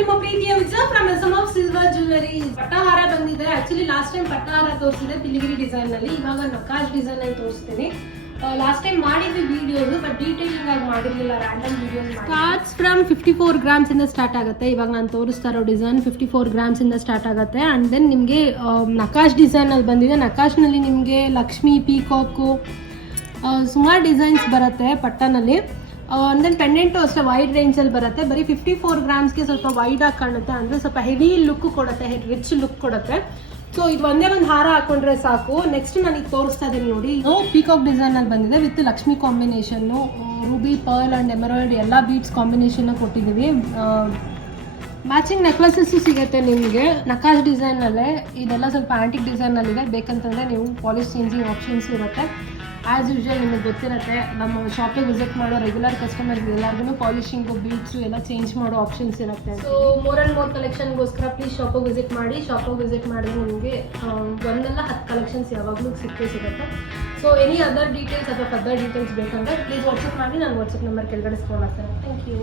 ನಿಮ್ಮ ಪ್ರೀತಿಯ Vijaya from sum of silver jewellery. ಪಟ್ಟಹಾರ ಬಂದಿದೆ. ಆಕ್ಚುಲಿ ಲಾಸ್ಟ್ ಟೈಮ್ ಪಟ್ಟಹಾರ ತೋರಿಸಿದೆ ಪಿಲಿಗಿರಿ ಡಿಸೈನ್ ನಲ್ಲಿ, ಇವಾಗ ನಕಾಶ್ ಡಿಸೈನ್ ಅಲ್ಲಿ ತೋರಿಸ್ತೀನಿ. ಲಾಸ್ಟ್ ಟೈಮ್ ಮಾಡಿದ್ವಿ ವಿಡಿಯೋಸ್, ಬಟ್ ಡೀಟೇಲಿಂಗ್ ಆಗಿ ಮಾಡಿರಲಿಲ್ಲ, random videos. Starts from 54 grams ಇಂದ ಸ್ಟಾರ್ಟ್ ಆಗುತ್ತೆ. ಇವಾಗ ನಾನು ತೋರಿಸ್ತಾ ಇರೋ ಡಿಸೈನ್ 54 ಗ್ರಾಮ್ಸ್ ಇಂದ ಸ್ಟಾರ್ಟ್ ಆಗುತ್ತೆ. ಅಂಡ್ ದೆನ್ ನಿಮಗೆ ನಕಾಶ್ ಡಿಸೈನ್ ಅಲ್ಲಿ ಬಂದಿದೆ. ನಕಾಶ್ ನಲ್ಲಿ ನಿಮಗೆ ಲಕ್ಷ್ಮಿ, ಪೀಕಾಕು, ಸುಮಾರು ಡಿಸೈನ್ಸ್ ಬರುತ್ತೆ ಪಟ್ಟನಲ್ಲಿ. ಅಂಡ್ ದೆನ್ ಪೆಂಡೆಂಟು ಅಷ್ಟೇ ವೈಡ್ ರೇಂಜ್ ಅಲ್ಲಿ ಬರುತ್ತೆ. ಬರೀ 54 ಗ್ರಾಮ್ಸ್ಗೆ ಸ್ವಲ್ಪ ವೈಡ್ ಆಗಿ ಕಾಣುತ್ತೆ, ಅಂದ್ರೆ ಸ್ವಲ್ಪ ಹೆವಿ ಲುಕ್ ಕೊಡುತ್ತೆ, ರಿಚ್ ಲುಕ್ ಕೊಡುತ್ತೆ. ಸೊ ಇದು ಒಂದೇ ಒಂದು ಹಾರ ಹಾಕೊಂಡ್ರೆ ಸಾಕು. ನೆಕ್ಸ್ಟ್ ನಾನು ಈಗ ತೋರಿಸ್ತಾ ಇದ್ದೀನಿ ನೋಡಿ, ಪೀಕಾಕ್ ಡಿಸೈನ್ ಅಲ್ಲಿ ಬಂದಿದೆ with Lakshmi combination, Ruby, pearl and emerald ಎಲ್ಲ ಬೀಡ್ಸ್ ಕಾಂಬಿನೇಷನ್ ಕೊಟ್ಟಿದ್ದೀವಿ. ಮ್ಯಾಚಿಂಗ್ ನೆಕ್ಲೆಸಸ್ ಸಿಗುತ್ತೆ ನಿಮಗೆ ನಕಾಶ್ ಡಿಸೈನ್ ಅಲ್ಲೇ. ಇದೆಲ್ಲ ಸ್ವಲ್ಪ ಆಂಟಿಕ್ ಡಿಸೈನ್ ಅಲ್ಲಿ ಇದೆ. ಬೇಕಂತಂದ್ರೆ ನೀವು ಪಾಲಿಶ್ ಚೇಂಜಿಂಗ್ ಆಪ್ಷನ್ಸ್ ಇರುತ್ತೆ. ಆಸ್ ಯೂಶುವಲ್ ನಿಮಗೆ ಗೊತ್ತಿರುತ್ತೆ, ನಮ್ಮ ಶಾಪಿಗೆ ವಿಸಿಟ್ ಮಾಡೋ ರೆಗ್ಯುಲರ್ ಕಸ್ಟಮರ್ಸ್ ಎಲ್ಲರಿಗೂ ಪಾಲಿಶಿಂಗು, ಬೀಡ್ಸು ಎಲ್ಲ ಚೇಂಜ್ ಮಾಡೋ ಆಪ್ಷನ್ಸ್ ಇರುತ್ತೆ. ಸೊ ಮೋರ್ ಆ್ಯಂಡ್ ಮೋರ್ ಕಲೆಕ್ಷನ್ಗೋಸ್ಕರ ಪ್ಲೀಸ್ ಶಾಪಿಗೆ ವಿಸಿಟ್ ಮಾಡಿ. ಶಾಪಿಗೆ ವಿಸಿಟ್ ಮಾಡಿದ್ರೆ ನಿಮಗೆ ಒಂದಲ್ಲ 10 ಕಲೆಕ್ಷನ್ಸ್ ಯಾವಾಗಲೂ ಸಿಗುತ್ತೆ. ಸೊ ಎನಿ ಅದರ್ ಡೀಟೇಲ್ಸ್ ಅಥವಾ ಫರ್ದರ್ ಡೀಟೇಲ್ಸ್ ಬೇಕಂದ್ರೆ ಪ್ಲೀಸ್ ವಾಟ್ಸಪ್ ಮಾಡಿ. ನಾನು ವಾಟ್ಸಪ್ ನಂಬರ್ ಕೆಳಗಡೆ ಸ್ಕ್ರೋಲ್ ಆಗ್ತೇನೆ. Thank you.